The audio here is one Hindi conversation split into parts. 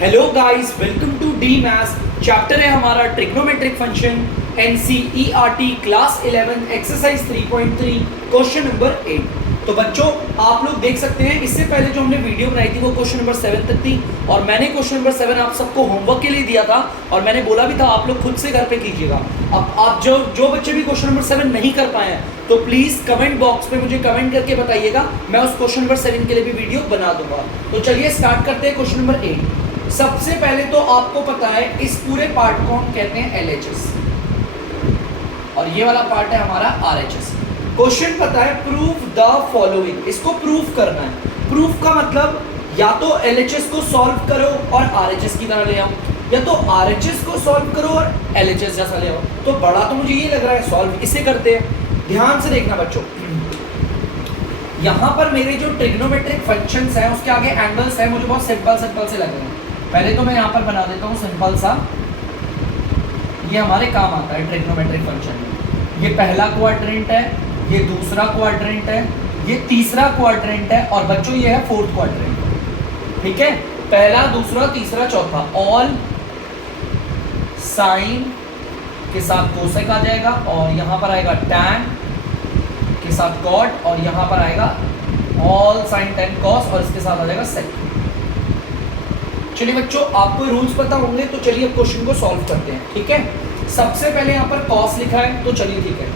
Hello guys, welcome to the maths. Chapter है हमारा trigonometric function, NCERT class 11 exercise 3.3 question number 8। तो बच्चों आप लोग देख सकते हैं, इससे पहले जो हमने वीडियो बनाई थी वो क्वेश्चन नंबर 7 तक थी और मैंने क्वेश्चन नंबर 7 आप सबको होमवर्क के लिए दिया था और मैंने बोला भी था आप लोग खुद से घर पे कीजिएगा। अब आप जो बच्चे भी क्वेश्चन नंबर 7 नहीं कर पाए हैं तो प्लीज़ कमेंट बॉक्स पे मुझे कमेंट करके बताइएगा, मैं उस क्वेश्चन नंबर 7 के लिए भी वीडियो बना दूंगा। तो चलिए स्टार्ट करते हैं क्वेश्चन नंबर 8। सबसे पहले तो आपको पता है इस पूरे पार्ट को हम कहते हैं LHS और ये वाला पार्ट है हमारा RHS। क्वेश्चन पता है प्रूफ द फॉलोइंग, इसको प्रूफ करना है। प्रूफ का मतलब या तो LHS को सॉल्व करो और RHS की तरह ले आओ, या तो RHS को सॉल्व करो और LHS जैसा ले आओ। तो बड़ा तो मुझे ये लग रहा है सॉल्व इसे करते हैं। ध्यान से देखना बच्चों, यहाँ पर मेरे जो ट्रिग्नोमेट्रिक फंक्शंस हैं उसके आगे एंगल्स हैं, मुझे बहुत सिंपल से लग रहे हैं। पहले तो मैं यहाँ पर बना देता हूँ सिंपल सा, ये हमारे काम आता है ट्रिग्नोमेट्रिक फंक्शन में। ये पहला क्वाड्रेंट है, ये दूसरा क्वाड्रेंट है, ये तीसरा क्वाड्रेंट है और बच्चों ये है फोर्थ क्वाड्रेंट। ठीक है, पहला दूसरा तीसरा चौथा, ऑल साइन के साथ कोसेक आ जाएगा और यहाँ पर आएगा टैन के साथ कॉट और यहाँ पर आएगा ऑल साइन टैन कॉस और इसके साथ आ जाएगा सेक। चलिए बच्चों आपको रूल्स पता होंगे तो चलिए अब क्वेश्चन को सॉल्व करते हैं। ठीक है, सबसे पहले यहाँ पर कॉस लिखा है तो चलिए ठीक है,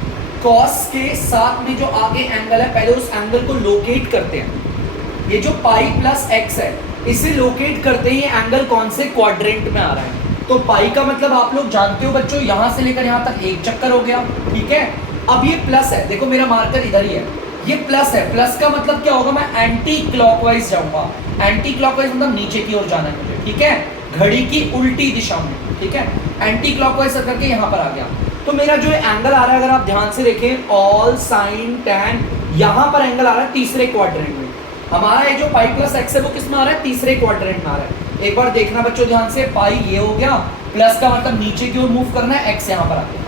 कॉस के साथ में जो आगे एंगल है पहले उस एंगल को लोकेट करते हैं। ये जो पाई प्लस एक्स है इसे लोकेट करते हैं, ये एंगल कौन से क्वाड्रेंट में आ रहा है। तो पाई का मतलब आप लोग जानते हो बच्चों, यहाँ से लेकर यहाँ तक एक चक्कर हो गया। ठीक है, अब ये प्लस है, देखो मेरा मार्कर इधर ही है, ये प्लस है। प्लस का मतलब क्या होगा, मैं एंटी क्लॉकवाइज जाऊंगा। एंटी क्लॉकवाइज मतलब नीचे की ओर जाना है मुझे। ठीक है, घड़ी की उल्टी दिशा में। ठीक है, एंटी क्लॉकवाइज करके यहाँ पर आ गया। तो मेरा जो एंगल आ रहा है अगर आप ध्यान से देखें, ऑल साइन टैन, यहाँ पर एंगल आ रहा है तीसरे क्वाड्रेंट में। हमारा ये जो पाई प्लस एक्स है वो किस में आ रहा है, तीसरे क्वाड्रेंट में आ रहा है। एक बार देखना बच्चों ध्यान से, पाई ये हो गया, प्लस का मतलब नीचे की ओर मूव करना है, एक्स यहाँ पर आ गया।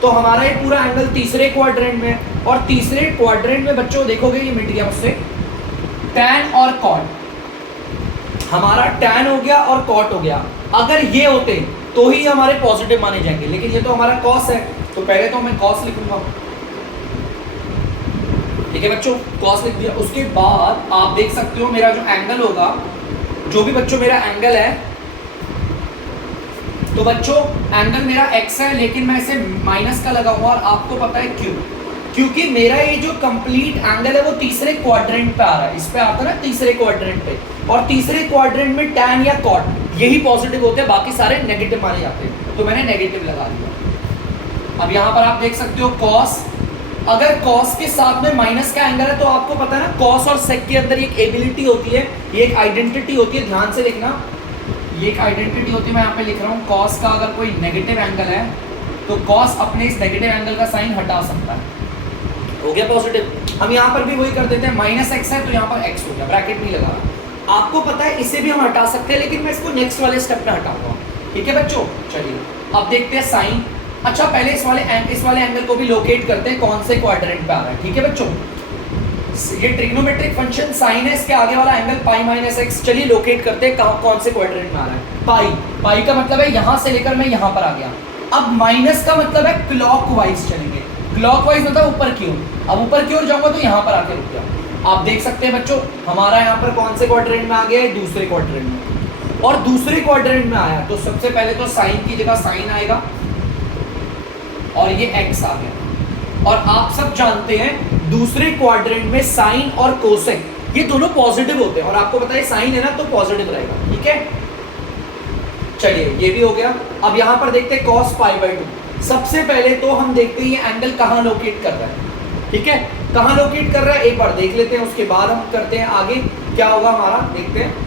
तो हमारा ये पूरा एंगल तीसरे क्वाड्रेंट में, और तीसरे क्वाड्रेंट में बच्चों देखोगे ये मिट गया मुझसे, टैन और कॉट। हमारा टैन हो गया और कॉट हो गया। अगर ये होते तो ही हमारे पॉजिटिव माने जाएंगे, लेकिन ये तो हमारा कॉस है तो पहले तो मैं कॉस लिखूंगा। ठीक है बच्चों, कॉस लिख दिया। उसके बाद आप देख सकते हो मेरा जो एंगल होगा, जो भी बच्चों मेरा एंगल है, तो बच्चों एंगल मेरा x है लेकिन मैं इसे माइनस का लगाऊंगा और आपको पता है क्यों, क्योंकि मेरा ये जो कंप्लीट एंगल है वो तीसरे क्वाड्रेंट पे आ रहा है। इस पे आता है ना तीसरे क्वाड्रेंट पे, और तीसरे क्वाड्रेंट में टैन या कॉट यही पॉजिटिव होते हैं, बाकी सारे नेगेटिव माने जाते हैं। तो मैंने नेगेटिव लगा दिया। अब यहाँ पर आप देख सकते हो कॉस, अगर कॉस के साथ में माइनस का एंगल है तो आपको पता है ना कॉस और सेक के अंदर एक एबिलिटी होती है, ये एक आइडेंटिटी होती है। ध्यान से देखना, ये एक आइडेंटिटी होती है, मैं यहाँ पे लिख रहा हूँ, कॉस का अगर कोई नेगेटिव एंगल है तो कॉस अपने इस नेगेटिव एंगल का साइन हटा सकता है। हो गया पॉजिटिव। हम यहाँ पर भी वही कर देते हैं, माइनस एक्स है तो यहाँ पर एक्स हो गया, ब्रैकेट नहीं लगा रहा। आपको पता है इसे भी हम हटा सकते हैं, लेकिन मैं इसको नेक्स्ट वाले स्टेप में हटाऊंगा। ठीक है बच्चों, चलिए अब देखते हैं साइन। अच्छा पहले इस वाले एंगल को भी लोकेट करते हैं कौन से क्वाड्रेंट पे आ रहा है। ठीक है बच्चों, ये ट्रिग्नोमेट्रिक फंक्शन साइन है, इसके आगे वाला एंगल पाई माइनस एक्स। चलिए लोकेट करते हैं कौन से क्वाड्रेंट में आ रहा है। पाई का मतलब है यहाँ से लेकर मैं यहाँ पर आ गया। अब माइनस का मतलब है क्लॉकवाइज चलेंगे, क्लॉकवाइज मतलब ऊपर की ओर। अब ऊपर की ओर जाऊंगा तो यहाँ पर आके रुक गया। आप देख सकते हैं बच्चों हमारा यहाँ पर कौन से क्वाड्रेंट में आ गया है, दूसरे क्वाड्रेंट में। और दूसरे क्वाड्रेंट में आया तो सबसे पहले तो साइन की जगह साइन आएगा और ये एक्स आ गया। और आप सब जानते हैं दूसरे क्वाड्रेंट में साइन और कोसेक ये दोनों पॉजिटिव होते हैं, और आपको पता है साइन है ना तो पॉजिटिव रहेगा। ठीक है, चलिए ये भी हो गया। अब यहाँ पर देखते हैं कॉस पाई बाई 2। सबसे पहले तो हम देखते हैं ये एंगल कहाँ लोकेट कर रहा है। ठीक है, कहाँ लोकेट कर रहा है एक बार देख लेते हैं, उसके बाद हम करते हैं आगे क्या होगा हमारा, देखते हैं।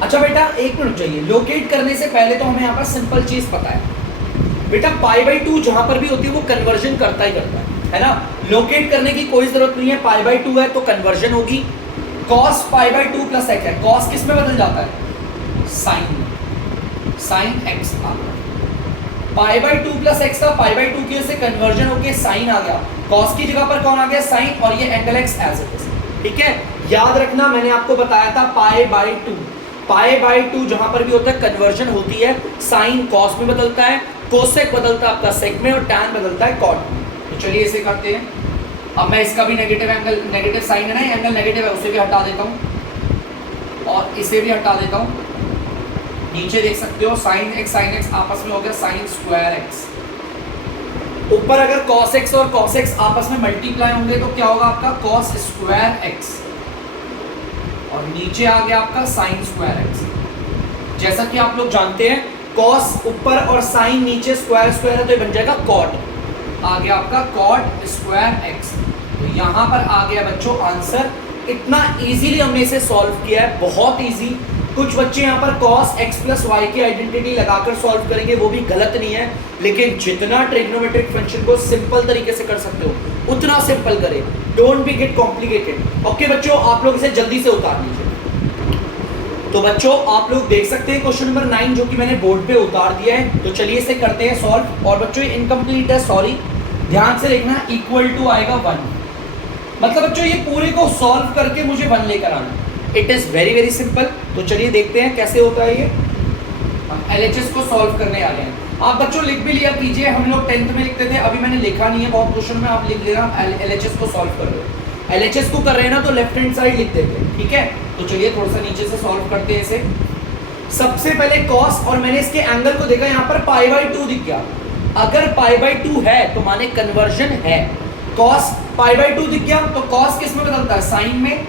अच्छा बेटा एक मिनट चाहिए, लोकेट करने से पहले तो हमें यहाँ पर सिंपल चीज पता है बेटा, पाई बाई 2 जहां पर भी होती है वो कन्वर्जन करता ही करता है ना। लोकेट करने की कोई जरूरत नहीं है, पाई बाई 2 है तो कन्वर्जन होगी। Cos pi by 2 plus x है, कॉस किस में बदल जाता है, साइन एक्स आ गया। पाई बाई 2 प्लस एक्स का पाई बाई 2 की वजह से कन्वर्जन होके साइन आ गया, कॉस की जगह पर कौन आ गया, साइन, और ये angle x as it is. ठीक है, याद रखना मैंने आपको बताया था पाई बाई 2 पाई बाय 2 जहां पर भी होता है कन्वर्जन होती है, साइन कॉस में बदलता है, कोसेक बदलता है आपका सेक में, और टैन बदलता है कॉट में। तो चलिए इसे करते हैं। अब मैं इसका भी नेगेटिव एंगल, नेगेटिव साइन है ना, एंगल नेगेटिव है, उसे भी हटा देता हूँ और इसे भी हटा देता हूँ। नीचे देख सकते हो साइन एक्स आपस में हो गया साइन स्क्वायर एक्स। ऊपर अगर cos x और cos x आपस में मल्टीप्लाई होंगे तो क्या होगा आपका cos स्क्वायर x, और नीचे आ गया आपका sin स्क्वायर x। जैसा कि आप लोग जानते हैं cos ऊपर और sin नीचे, स्क्वायर स्क्वायर है तो ये बन जाएगा cot, आ गया आपका cot स्क्वायर x। तो यहाँ पर आ गया बच्चों आंसर। इतना इजीली हमने इसे सॉल्व किया है, बहुत इजी। कुछ बच्चे यहाँ पर cos x प्लस वाई की आइडेंटिटी लगाकर सॉल्व करेंगे, वो भी गलत नहीं है, लेकिन जितना ट्रिग्नोमेट्रिक फंक्शन को सिंपल तरीके से कर सकते हो उतना सिंपल करें, don't be get complicated. Okay बच्चों, आप लोग इसे जल्दी से उतार लीजिए। तो बच्चों आप लोग देख सकते हैं क्वेश्चन नंबर 9 जो कि मैंने बोर्ड पे उतार दिया है। तो चलिए इसे करते हैं सॉल्व। और बच्चों ये इनकम्प्लीट है, सॉरी, ध्यान से देखना, इक्वल टू आएगा 1। मतलब बच्चों ये पूरे को सॉल्व करके मुझे 1 लेकर आना। It is very very simple. तो चलिए देखते हैं कैसे होता है ये। हम LHS को सॉल्व करने आ रहे हैं। आप बच्चों लिख भी लिया कीजिए, हम लोग 10th में लिखते थे, अभी मैंने लिखा नहीं है, बहुत क्वेश्चन में आप लिख लेना LHS को सॉल्व कर रहे हो। LHS को कर रहे हैं ना तो लेफ्ट हैंड साइड लिख देते हैं, ठीक है। तो चलिए थोड़ा सा नीचे से सॉल्व करते हैं इसे। सबसे पहले cos, और मैंने इसके एंगल को देखा, यहाँ पर पाई बाय 2 दिख गया। अगर पाई बाय 2 है तो माने कन्वर्जन है। cos पाई बाय 2 दिख गया तो cos किस में बदलता है, साइन में।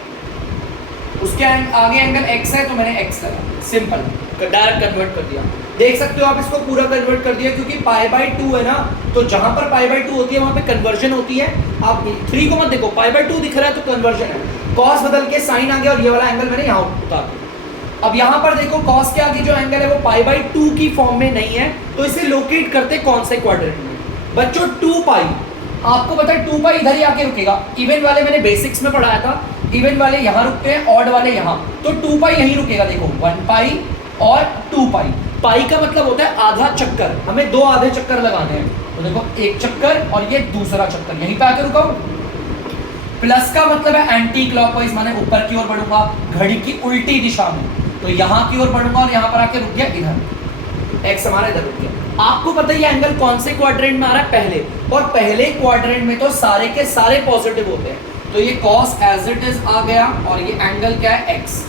उसके आगे एंगल x है तो मैंने x लगा, सिंपल, डायरेक्ट कन्वर्ट कर दिया। देख सकते हो आप इसको पूरा कन्वर्ट कर दिया, क्योंकि पाई बाय 2 है ना, तो जहां पर पाई बाय 2 होती है वहां पे कन्वर्जन होती है। आप 3 को मत देखो, पाई बाय 2 दिख रहा है तो कन्वर्जन है। cos बदल के साइन आ गया और ये वाला एंगल मैंने यहाँ उतार दिया। अब यहाँ पर देखो cos के आगे जो एंगल है वो पाई बाय 2 की फॉर्म में नहीं है, तो इसे लोकेट करते कौन से क्वाड्रेंट में। बच्चों 2 पाई, आपको पता है 2 पाई इधर ही आके रुकेगा। इवन वाले मैंने बेसिक्स में पढ़ाया था, इवन वाले यहाँ रुकते हैं, ऑड वाले यहाँ, तो 2 पाई यहीं रुकेगा। देखो 1 पाई और 2 पाई। पाई का मतलब होता है आधा चक्कर, हमें 2 आधे चक्कर लगाने हैं। तो देखो एक चक्कर और ये दूसरा चक्कर, यहीं पे आके रुका। प्लस का मतलब है एंटी क्लॉकवाइज, माने ऊपर की ओर बढ़ूंगा, घड़ी की उल्टी दिशा में, तो यहाँ की ओर बढ़ूंगा और यहाँ पर आके रुक गया इधर, एक्स हमारा इधर रुक गया। आपको पता है ये एंगल कौन से क्वाड्रेंट में आ रहा है, पहले, और पहले क्वाड्रेंट में तो सारे के सारे पॉजिटिव होते हैं। तो ये cos एज इट इज आ गया, और ये एंगल क्या है x,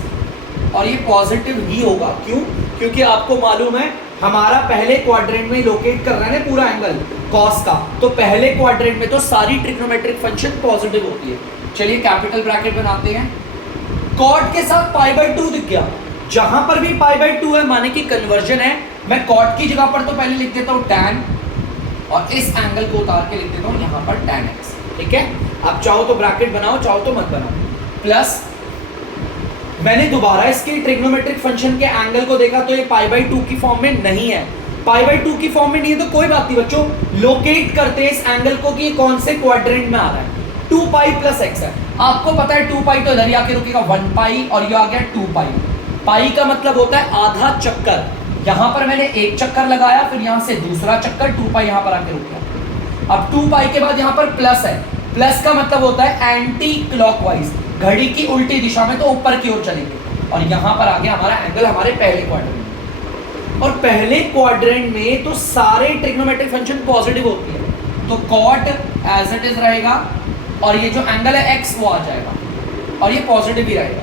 और ये पॉजिटिव ही होगा। क्यों? क्योंकि आपको मालूम है हमारा पहले क्वाड्रेंट में लोकेट कर रहा है ना पूरा एंगल cos का, तो पहले क्वाड्रेंट में तो सारी ट्रिग्नोमेट्रिक फंक्शन पॉजिटिव होती है। चलिए कैपिटल ब्रैकेट बनाते हैं। cot के साथ पाई बाय 2 दिख गया, जहां पर भी पाई बाय 2 है माने कि कन्वर्जन है। मैं cot की जगह पर तो पहले लिख देता हूँ tan, और इस एंगल को उतार के लिख देता हूँ यहाँ पर tan x, ठीक है। आप चाहो तो ब्रैकेट बनाओ, चाहो तो मत बनाओ। प्लस मैंने दोबारा इसके ट्रिग्नोमेट्रिक फंक्शन के एंगल को देखा तो ये पाई बाय 2 की फॉर्म में नहीं है। पाई बाय 2 की फॉर्म में नहीं है तो कोई बात नहीं बच्चों, लोकेट करते हैं इस एंगल को कि कौन से क्वाड्रेंट में आ रहा है। 2 पाई प्लस x है, आपको पता है 2 पाई तो इधर ही आके रुकेगा 1 पाई, और ये आ गया 2 पाई। पाई का मतलब होता है आधा चक्कर, यहाँ पर मैंने एक चक्कर लगाया, फिर यहाँ से दूसरा चक्कर, 2 पाई यहाँ पर आके रुक गया। अब 2 पाई के बाद यहाँ पर प्लस है, प्लस का मतलब होता है एंटी क्लॉकवाइज, घड़ी की उल्टी दिशा में, तो ऊपर की ओर चलेंगे। और यहाँ पर आ गया हमारा एंगल हमारे पहले क्वाड्रेंट में, और पहले क्वाड्रेंट में तो सारे ट्रिग्नोमेट्रिक फंक्शन पॉजिटिव होती है, तो cot एज इट इज रहेगा, और ये जो एंगल है x वो आ जाएगा, और ये पॉजिटिव ही रहेगा।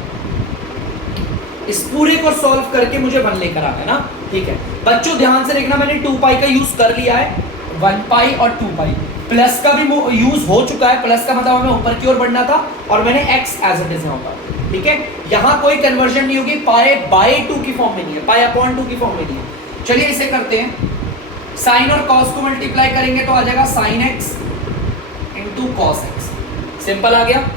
इस पूरे को सॉल्व करके मुझे 1 लेकर आना है ना, ठीक है। बच्चों ध्यान से देखना, मैंने 2 पाई का यूज कर लिया है, 1 पाई और 2 पाई। प्लस का भी यूज हो चुका है, प्लस का मतलब हमें ऊपर की ओर बढ़ना था, और मैंने x एज इट इज यहाँ पर, ठीक है। यहाँ कोई कन्वर्जन नहीं होगी, पाई बाय 2 की फॉर्म में नहीं है, पाई अपॉन 2 की फॉर्म में नहीं है। चलिए इसे करते हैं। साइन और कॉस को मल्टीप्लाई करेंगे तो आ जाएगा sine x into cos x, simple आ गया।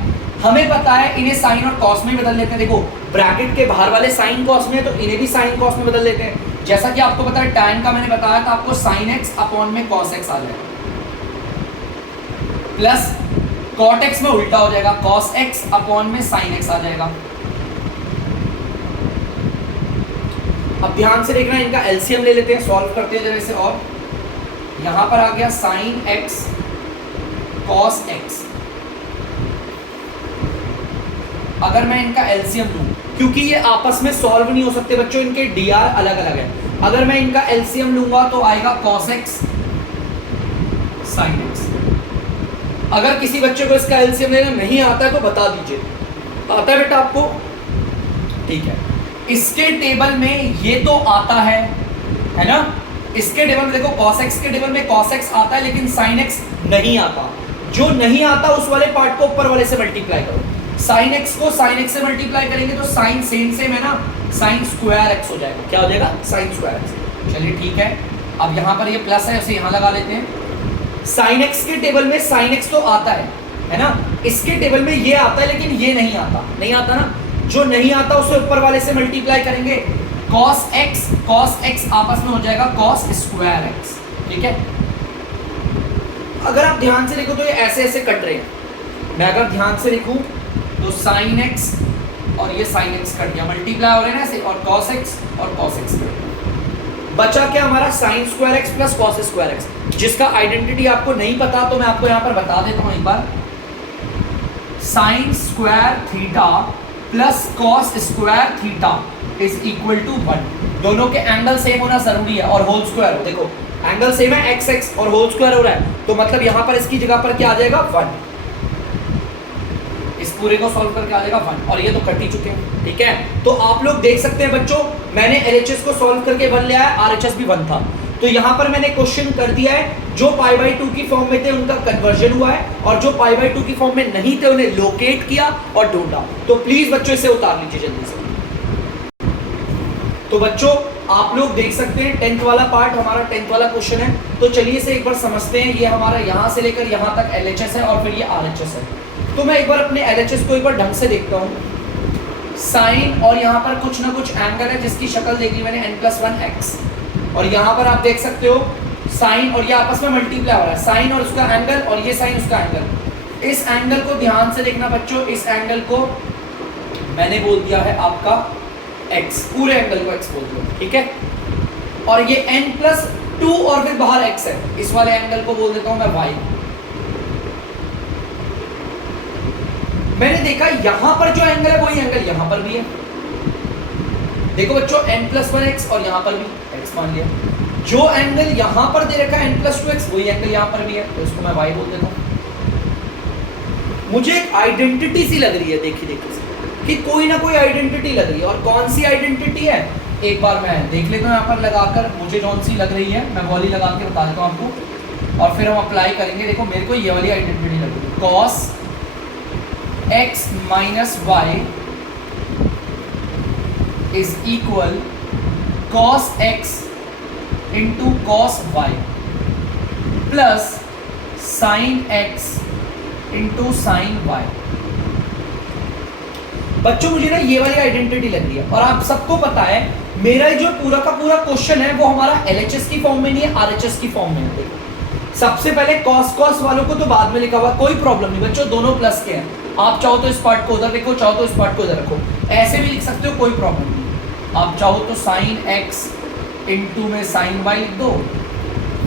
हमें पता है इन्हें साइन और कॉस में बदल लेते हैं। देखो ब्रैकेट के बाहर वाले साइन कॉस में है, तो इन्हें भी साइन कॉस में बदल लेते हैं। जैसा कि आपको पता है tan का मैंने बताया था आपको, साइन x अपॉन में कॉस x आ जाएगा, प्लस cot x में उल्टा हो जाएगा, cos x अपॉन में sin x आ जाएगा। अब ध्यान से देखना, इनका एलसीएम ले लेते हैं, सॉल्व करते हैं जरा इसे। और यहां पर आ गया sin x cos x। अगर मैं इनका एलसीएम लूं क्योंकि ये आपस में सॉल्व नहीं हो सकते बच्चों, इनके dr अलग अलग है। अगर मैं इनका एलसीएम लूंगा तो आएगा cos x sin x। अगर किसी बच्चे को इसका एलसीएम लेना नहीं आता है तो बता दीजिए, आता है बेटा आपको? ठीक है, इसके टेबल में ये तो आता है ना, इसके टेबल में देखो cos x के टेबल में cos x आता है लेकिन sin x नहीं आता। जो नहीं आता उस वाले पार्ट को ऊपर वाले से मल्टीप्लाई करो। sin x को sin x से मल्टीप्लाई करेंगे तो sin सेम है ना, sin स्क्वायर x हो जाएगा। क्या हो जाएगा? sin square x। चलिए ठीक है, अब यहाँ पर ये प्लस है, उसे यहाँ लगा लेते हैं। sin x के टेबल में sin x तो आता है ना, इसके टेबल में ये आता है लेकिन ये नहीं आता ना। जो नहीं आता उसे ऊपर वाले से मल्टीप्लाई करेंगे, cos x आपस में हो जाएगा cos स्क्वायर x। ठीक है, अगर आप ध्यान से देखो तो ये ऐसे ऐसे कट रहे हैं। मैं अगर ध्यान से लिखूं तो sin x और ये sin x कट गया, मल्टीप्लाई हो रहे हैं ना ऐसे, और cos x और cos x कट गया। बचा क्या हमारा? sin square x plus cos square x, जिसका आइडेंटिटी आपको नहीं पता तो मैं आपको यहाँ पर बता देता हूँ एक बार। sin square theta plus cos square theta is equal to 1। दोनों के एंगल सेम होना जरूरी है और होल स्क्वायर हो। देखो एंगल सेम है, एक्स एक्स और होल स्क्वायर हो रहा है, तो मतलब यहाँ पर इसकी जगह पर क्या आ जाएगा? 1। इस पूरे को सॉल्व करके आ जाएगा 1, और ये तो कट ही चुके हैं। ठीक है, तो आप लोग देख सकते हैं बच्चों, मैंने LHS को सॉल्व करके 1 ले आया, RHS भी 1 था। तो यहाँ पर मैंने क्वेश्चन कर दिया है, जो π/2 की फॉर्म में थे उनका कन्वर्जन हुआ है, और जो π/2 की फॉर्म में नहीं थे उन्हें लोकेट किया और ढूंढा। तो प्लीज बच्चों इसे उतार लीजिए जल्दी से। तो बच्चों आप लोग देख सकते हैं 10th वाला पार्ट हमारा 10th वाला क्वेश्चन है। तो चलिए इसे एक बार समझते हैं। ये हमारा यहाँ से लेकर यहाँ तक LHS है और फिर ये RHS है। तो मैं एक बार अपने LHS को एक बार ढंग से देखता हूँ। साइन और यहाँ पर कुछ ना कुछ एंगल है जिसकी शक्ल देखी मैंने n+1x, और यहाँ पर आप देख सकते हो साइन और ये आपस में मल्टीप्लाई हो रहा है, साइन और उसका एंगल और ये साइन उसका एंगल। इस एंगल को ध्यान से देखना बच्चों, इस एंगल को मैंने बोल दिया है आपका x, पूरे एंगल को x बोल दिया। ठीक है, और ये n+2 और फिर बाहर x है, इस वाले एंगल को बोल देता हूं मैं y। मैंने देखा यहां पर जो एंगल है वही एंगल यहां पर भी है। देखो बच्चों n+1x और यहां पर भी x मान लिया। जो एंगल यहां पर दे रखा है n+2x वही एंगल यहां पर भी है, तो इसको मैं y बोल देता हूं। मुझे एक आइडेंटिटी सी लग रही है, देखिए कि कोई ना कोई आइडेंटिटी लग रही है, और कौन सी आइडेंटिटी है एक बार मैं देख लेता हूँ यहाँ पर लगाकर। मुझे कौन सी लग रही है मैं वाली लगा के बता देता हूँ आपको, और फिर हम अप्लाई करेंगे। देखो मेरे को ये वाली आइडेंटिटी लग रही है, cos x minus y is equal cos x into cos y plus sin x into sin y। बच्चों मुझे ना ये वाली आइडेंटिटी लग रही है, और आप सबको पता है मेरा जो पूरा का पूरा क्वेश्चन है वो हमारा LHS की फॉर्म में नहीं है, RHS की फॉर्म में है। सबसे पहले cos वालों को तो बाद में लिखा हुआ, कोई प्रॉब्लम नहीं बच्चों, दोनों प्लस के हैं। आप चाहो तो इस पार्ट को उधर लिखो, चाहो तो इस पार्ट को उधर रखो, ऐसे भी लिख सकते हो, कोई प्रॉब्लम नहीं। आप चाहो तो sin x इंटू में sin y लिख दो,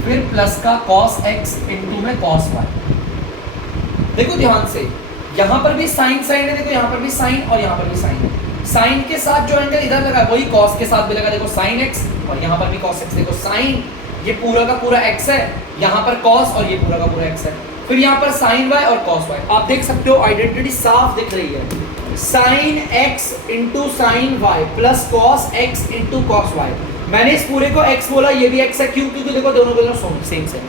फिर प्लस का cos x इंटू में cos y। देखो ध्यान से, यहाँ पर भी साइन साइन है, देखो यहाँ पर भी साइन और यहाँ पर भी साइन है। साइन के साथ जो एंगल इधर लगा है वही कॉस के साथ भी लगा, देखो साइन x, और यहाँ पर भी cos x। देखो साइन ये पूरा का पूरा x है, यहाँ पर cos और ये पूरा का पूरा x है, फिर यहाँ पर sin y और cos y। आप देख सकते हो आइडेंटिटी साफ दिख रही है, sin x into sine y plus cos x into cos y। मैंने इस पूरे को x बोला, ये भी x है, क्यों? क्योंकि देखो दोनों को सेम सेम।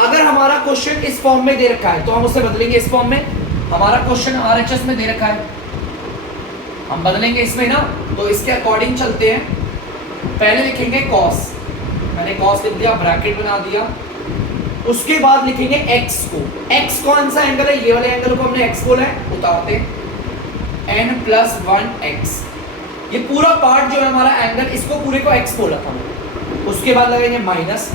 अगर हमारा क्वेश्चन इस फॉर्म में दे रखा है तो हम उसे बदलेंगे इस फॉर्म में। हमारा क्वेश्चन RHS में दे रखा है, हम बदलेंगे इसमें ना, तो इसके अकॉर्डिंग चलते हैं। पहले लिखेंगे cos, मैंने cos लिख दिया, ब्रैकेट बना दिया। उसके बाद लिखेंगे x को। x कौन सा एंगल है? ये वाले एंगल को हमने x बोला है, उतारते n+1x। ये पूरा पार्ट जो है हमारा एंगल, इसको पूरे को x बोला था। उसके बाद लगाएंगे माइनस,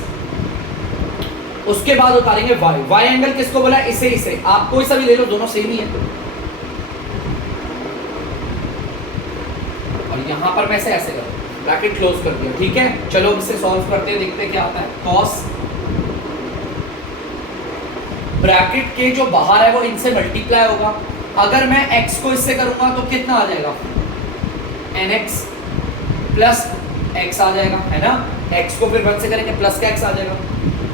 उसके बाद उतारेंगे y। y एंगल किसको बोला है? इसे। आप कोई सा भी ले लो, दोनों सेम ही है। और यहां पर मैं ऐसे करूं, ब्रैकेट क्लोज कर दिया। ठीक है, चलो इसे सॉल्व करते हैं, देखते हैं क्या आता है। cos ब्रैकेट के जो बाहर है वो इनसे मल्टीप्लाई होगा। अगर मैं x को इससे करूंगा तो कितना आ जाएगा? nx प्लस x आ जाएगा, है ना। x को फिर 1 से करेंगे प्लस का x आ जाएगा,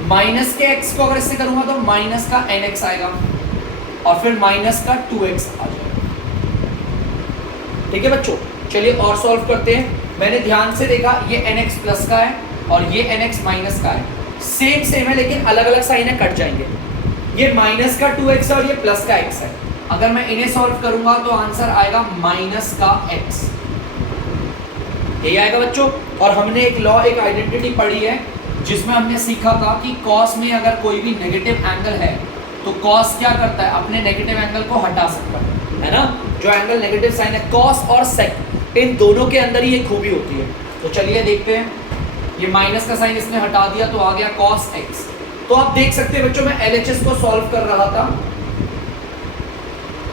माइनस के x को अगर इससे करूंगा तो माइनस का nx आएगा और फिर माइनस का 2x आ जाएगा। ठीक है बच्चों, चलिए और सॉल्व करते हैं। मैंने ध्यान से देखा ये nx प्लस का है और ये nx माइनस का है, सेम है लेकिन अलग अलग साइन है, कट जाएंगे। ये माइनस का 2x है और ये प्लस का x है। अगर मैं इन्हें सॉल्व करूंगा तो आंसर आएगा माइनस का x, यही आएगा बच्चों। और हमने एक लॉ, एक आइडेंटिटी पढ़ी है जिसमें हमने सीखा था कि कॉस में अगर कोई भी नेगेटिव एंगल है तो कॉस क्या करता है, अपने नेगेटिव एंगल को हटा सकता है ना। जो एंगल नेगेटिव साइन है, कॉस और सेक, इन दोनों के अंदर ही एक खूबी होती है। तो चलिए देखते हैं, ये माइनस का साइन इसने हटा दिया तो आ गया कॉस एक्स। तो आप देख सकते हैं बच्चों, मैं एलएचएस को सॉल्व कर रहा था,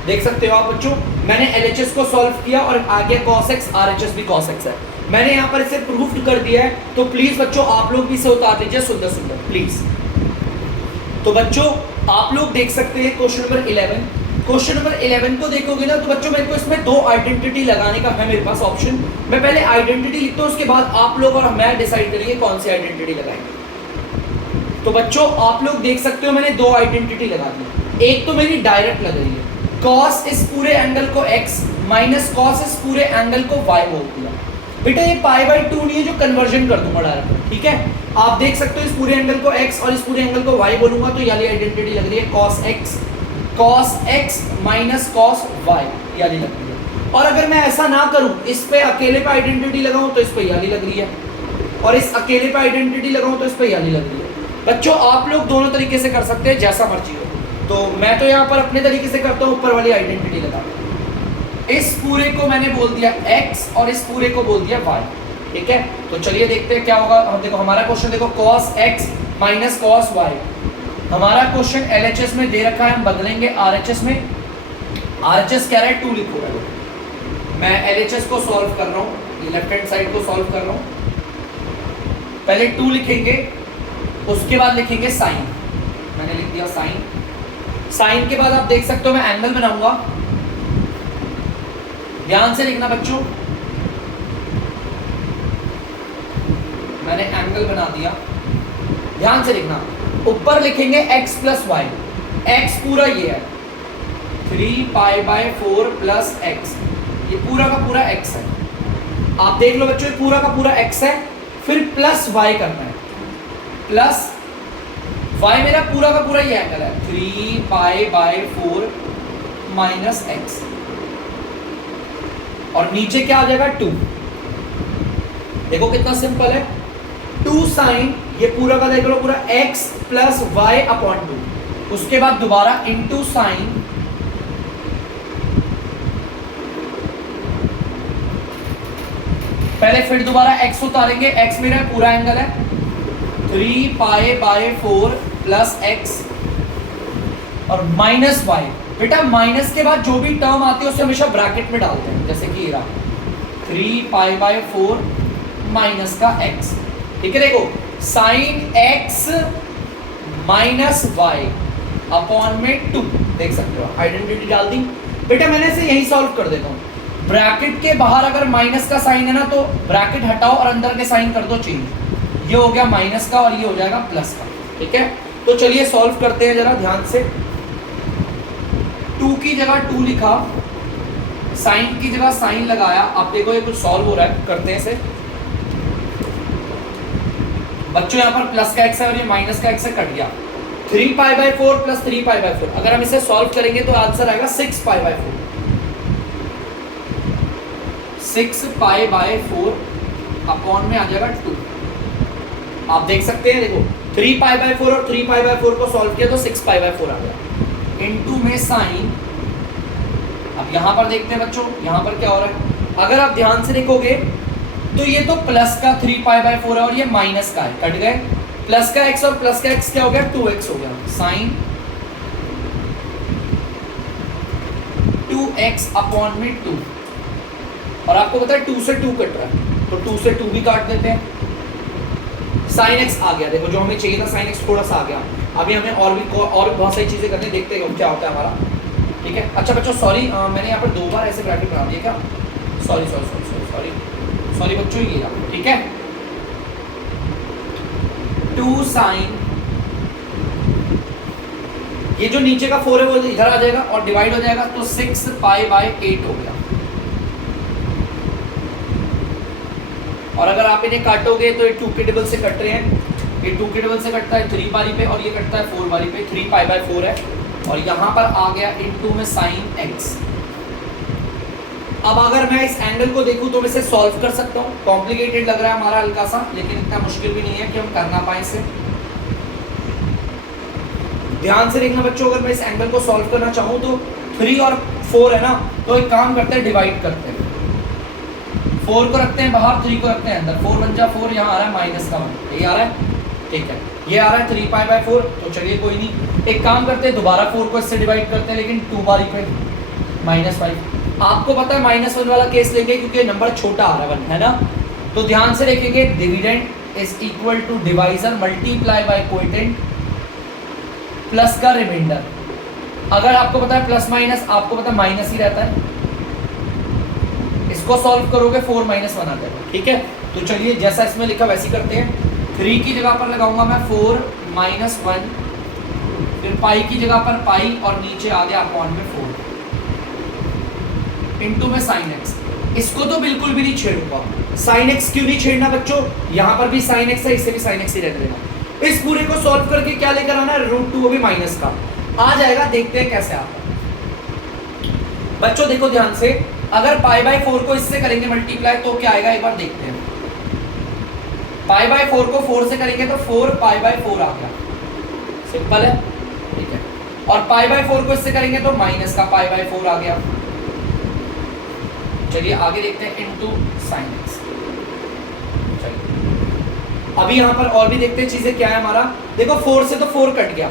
देख सकते हो आप बच्चों, मैंने एलएचएस को सॉल्व किया और आ गया कॉस एक्स, आरएचएस भी कॉस एक्स है। मैंने यहाँ पर इसे प्रूफ कर दिया है, तो प्लीज बच्चों आप लोग भी इसे उतार लीजिए सुंदर सुंदर प्लीज। तो बच्चों आप लोग देख सकते हैं क्वेश्चन नंबर 11, क्वेश्चन नंबर 11 को देखोगे ना तो बच्चों मेरे को इसमें दो आइडेंटिटी लगाने का है मेरे पास ऑप्शन। मैं पहले आइडेंटिटी लिखता हूँ, उसके बाद आप लोग और मैं डिसाइड करेंगे कौन सी आइडेंटिटी लगाएंगे। तो बच्चों आप लोग देख सकते हो मैंने दो आइडेंटिटी लगा दी। एक तो मेरी डायरेक्ट लग रही है, कॉस इस पूरे एंगल को x माइनस कॉस इस पूरे एंगल को y बोल दिया। बेटा ये π/2 नहीं है जो कन्वर्जन कर दूंगा डायरेक्ट, ठीक है। आप देख सकते हो इस पूरे एंगल को x और इस पूरे एंगल को y बोलूंगा तो ये वाली आइडेंटिटी लग रही है cos x minus cos y, ये वाली लग रही है। और अगर मैं ऐसा ना करूं, इस पे अकेले पे आइडेंटिटी लगाऊं तो इस पे ये वाली लग रही है, और इस अकेले पे आइडेंटिटी लगाऊं तो इस पे ये वाली लग रही है। बच्चों आप लोग दोनों तरीके से कर सकते हैं, जैसा मर्जी हो। तो मैं तो यहाँ पर अपने तरीके से करता हूँ, ऊपर वाली आइडेंटिटी लगा, इस पूरे को मैंने बोल दिया x और इस पूरे को बोल दिया y, ठीक है। तो चलिए देखते हैं क्या होगा। हम देखो हमारा क्वेश्चन देखो cos x minus cos y, हमारा क्वेश्चन LHS में दे रखा है, हम बदलेंगे RHS में। RHS क्या है 2 लिखो रहा है, मैं LHS को सॉल्व कर रहा हूँ, लेफ्ट हैंड साइड को सॉल्व कर रहा हूँ। पहले 2 लिखेंगे, उसके बाद लिखेंगे साइन, मैंने लिख दिया साइन। साइन के बाद आप देख सकते हो मैं एंगल बनाऊंगा, ध्यान से लिखना बच्चों, मैंने एंगल बना दिया, ध्यान से लिखना। ऊपर लिखेंगे x प्लस वाई, x पूरा ये है 3π/4 प्लस x, ये पूरा का पूरा x है। आप देख लो बच्चों ये पूरा का पूरा x है, फिर प्लस y करना है, प्लस y मेरा पूरा का पूरा ये एंगल है 3π/4 माइनस x, और नीचे क्या आ जाएगा 2। देखो कितना सिंपल है, 2 साइन, ये पूरा का देख लो पूरा x प्लस वाई अपॉन 2, उसके बाद दोबारा इंटू साइन, पहले फिर दोबारा x उतारेंगे, x मेरा पूरा एंगल है 3π/4 प्लस x और माइनस y। बेटा माइनस के बाद जो भी टर्म आती है उसे हमेशा ब्रैकेट में डालते हैं, जैसे कि ये रहा 3π/4 माइनस का x, ठीक है। देखो sine x minus y upon में 2, देख सकते हो आइडेंटिटी डाल दी। बेटा मैंने इसे यही सॉल्व कर देता हूँ, ब्रैकेट के बाहर अगर माइनस का साइन है ना तो ब्रैकेट हटाओ और अंदर के साइन कर दो चेंज, ये हो गया माइनस का और ये हो जाएगा प्लस का, ठीक है। तो चलिए सॉल्व करते हैं जरा ध्यान से। 2 की जगह 2 लिखा, साइन की जगह साइन लगाया, आप देखो ये कुछ सॉल्व हो रहा है, करते हैं इसे। बच्चों यहाँ पर प्लस का x है और ये माइनस का x है, कट गया 3π/4 प्लस 3π/4। अगर हम इसे सॉल्व करेंगे तो आंसर आएगा 6π/4, 6π/4 अपॉन में आ जाएगा 2। आप देख सकते हैं, देखो 3π/4 और 3π/4 को सॉल्व किया तो 6π/4 आ गया, इनटू में साइन। अब यहाँ पर देखते हैं बच्चों, यहाँ पर क्या हो रहा है, अगर आप ध्यान से देखोगे तो ये तो प्लस का 3π/4 है और ये माइनस का है, कट गए। प्लस का x और प्लस का x क्या हो गया 2x हो गया, साइन 2x अपॉन में 2। और आपको पता है 2 से 2 कट रहा है तो 2 से 2 भी काट देते हैं, साइन x आ गया। देखो जो हमें चाहिए था साइन x थोड़ा सा आ गया। अभी हमें और भी बहुत सारी चीजें करनी, देखते हैं क्या होता है हमारा, ठीक है। अच्छा बच्चों सॉरी, मैंने यहाँ पर 2 बार ऐसे ब्रैकेट बना दिया क्या, सॉरी, सॉरी बच्चों ये रहा, ठीक है। 2 साइन, ये जो नीचे का 4 है वो इधर आ जाएगा और डिवाइड हो जाएगा, तो 6 पाई बाय 8 हो गया। और अगर आप इन्हें काटोगे तो ये 2 के टेबल से कट रहे हैं, ये 2 के टेबल से कटता है 3 बारी पे और ये कटता है 4 बारी पे, 3 पाई बाय 4 है। और यहाँ पर आ गया इनटू में साइन एक्स। अब अगर मैं इस एंगल को देखूं तो मैं इसे सॉल्व कर सकता हूँ। कॉम्प्लिकेटेड लग रहा है हमारा हल्का सा, लेकिन इतना मुश्किल भी नहीं है कि हम कर ना पाए इसे। ध्यान से देखना बच्चों, अगर मैं इस एंगल को सॉल्व करना चाहूँ तो 3 और 4 है ना, तो एक काम करते हैं, डिवाइड करते हैं। 4 को रखते हैं बाहर, 3 को रखते हैं अंदर। 4 बन जा 4, यहाँ आ रहा है माइनस का 1, ये आ रहा है, ठीक है। ये आ रहा है 3 पाई बाय 4, तो चलिए कोई नहीं, एक काम करते हैं, दोबारा 4 को इससे डिवाइड करते हैं, लेकिन 2 बारी पे -5। आपको पता है -1 वाला केस लेंगे क्योंकि नंबर छोटा आ रहा है 1, है ना। तो ध्यान से देखेंगे, dividend is equal to divisor multiply by coefficient plus का रिमाइंडर। अगर आपको पता है प्लस माइनस, आपको पता है माइनस ही रहता है। इसको सॉल्व करोगे 4 - 1 आ जाएगा, ठीक है। तो चलिए जैसा इसमें लिखा वैसे करते हैं। 3 की जगह पर लगाऊंगा मैं 4 - 1, फिर पाई की जगह पर पाई और नीचे आ गया अपॉन में 4 इनटू में साइन एक्स। इसको तो बिल्कुल भी नहीं छेड़ूंगा। साइन एक्स क्यों नहीं छेड़ना बच्चों, यहाँ पर भी साइन एक्स है, इसे भी साइन एक्स ही रहने देना। इस पूरे को सॉल्व करके क्या लेकर आना है, √2, वो भी माइनस का आ जाएगा। देखते हैं कैसे आता है बच्चों। देखो ध्यान से, अगर पाई बाय 4 को इससे करेंगे मल्टीप्लाई तो क्या आएगा, एक बार देखते हैं। पाई बाय 4 को 4 से करेंगे तो 4 पाई बाय 4 आ गया, सिंपल है, ठीक है। और पाई बाय 4 को इससे करेंगे तो माइनस का पाई बाय 4 आ गया। चलिए आगे देखते हैं, इनटू साइन एक्स। चलिए अभी यहाँ पर और भी देखते हैं चीजें क्या है हमारा। देखो 4 से तो 4 कट गया,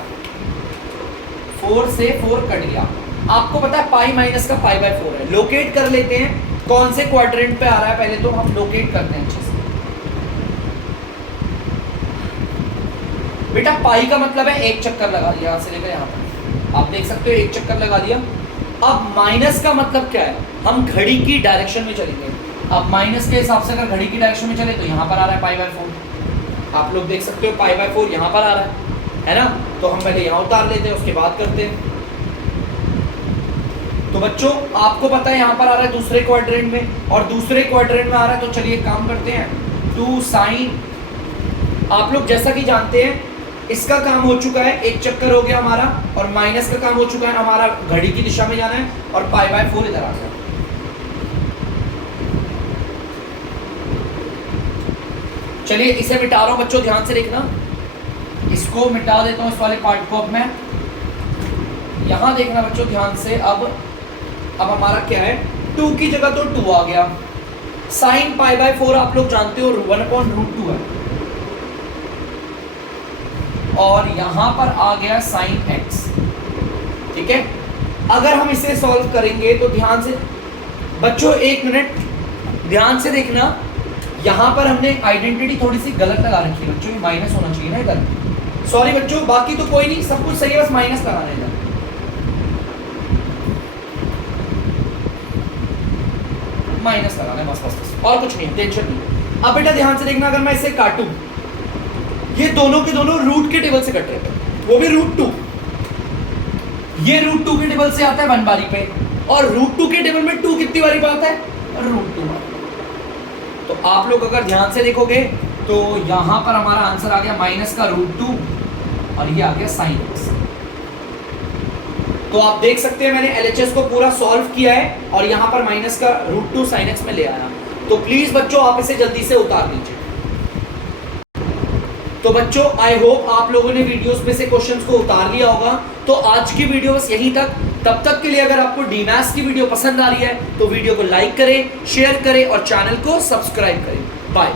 4 से 4 कट गया। आपको पता है पाई माइनस का पाई बाय 4 है। लोकेट कर लेते हैं कौन से क्वाड्रेंट पे आ रहा है, पहले तो हम लोकेट करते हैं अच्छे से। बेटा पाई का मतलब है एक चक्कर लगा दिया, यहाँ से लेकर यहाँ पर आप देख सकते हो, एक चक्कर लगा दिया। अब माइनस का मतलब क्या है, हम घड़ी की डायरेक्शन में चलेंगे। अब माइनस के हिसाब से अगर घड़ी की डायरेक्शन में चले तो यहाँ पर आ रहा है पाई बाय 4, आप लोग देख सकते हो पाई बाय 4 यहाँ पर आ रहा है ना। तो हम पहले यहाँ उतार लेते हैं, उसके बाद करते हैं। तो बच्चों आपको पता है यहाँ पर आ रहा है दूसरे क्वाड्रेंट में, और दूसरे क्वाड्रेंट में आ रहा है, तो चलिए काम करते हैं। 2 साइन, आप लोग जैसा कि जानते हैं इसका काम हो चुका है, एक चक्कर हो गया हमारा, और माइनस का काम हो चुका है हमारा, घड़ी की दिशा में जाना है, और पाई बाय 4 इधर आ गया। चलिए इसे मिटा रहा हूं बच्चों, ध्यान से देखना। इसको मिटा देता हूं, इस वाले पार्ट को। अब मैं यहां देखना बच्चों ध्यान से। अब हमारा क्या है, 2 की जगह तो 2 आ गया। साइन पाई बाय 4 आप लोग जानते हो 1/√2 है, और यहां पर आ गया साइन एक्स, ठीक है। अगर हम इसे सॉल्व करेंगे तो ध्यान से बच्चों, 1 मिनट ध्यान से देखना। यहां पर हमने आइडेंटिटी थोड़ी सी गलत लगा रखी है बच्चों, ये माइनस होना चाहिए ना इधर। सॉरी बच्चों, बाकी तो कोई नहीं, सब कुछ सही है, बस माइनस लगाना है इधर। माइनस लगाना है बस, और कुछ नहीं है, टेंशन नहीं। अब बेटा ध्यान से देखना, अगर मैं इसे काटूं, ये दोनों के दोनों रूट के टेबल से कट रहे हैं, वो भी √2। ये √2 के टेबल से आता है 1 बारी पे, और √2 के टेबल में 2 कितनी बारी पे आता है, √2 बारी। तो आप लोग अगर ध्यान से देखोगे तो यहां पर हमारा आंसर आ गया माइनस का √2, और ये आ गया साइन एक्स। तो आप देख सकते हैं मैंने LHS को पूरा सॉल्व किया है, और यहां पर माइनस का √2 साइन एक्स में ले आया। तो प्लीज बच्चों आप इसे जल्दी से उतार दीजिए। तो बच्चों आई होप आप लोगों ने वीडियोस में से क्वेश्चंस को उतार लिया होगा। तो आज की वीडियो बस यहीं तक। तब तक के लिए अगर आपको डीमैथ्स की वीडियो पसंद आ रही है तो वीडियो को लाइक करें, शेयर करें और चैनल को सब्सक्राइब करें। बाय।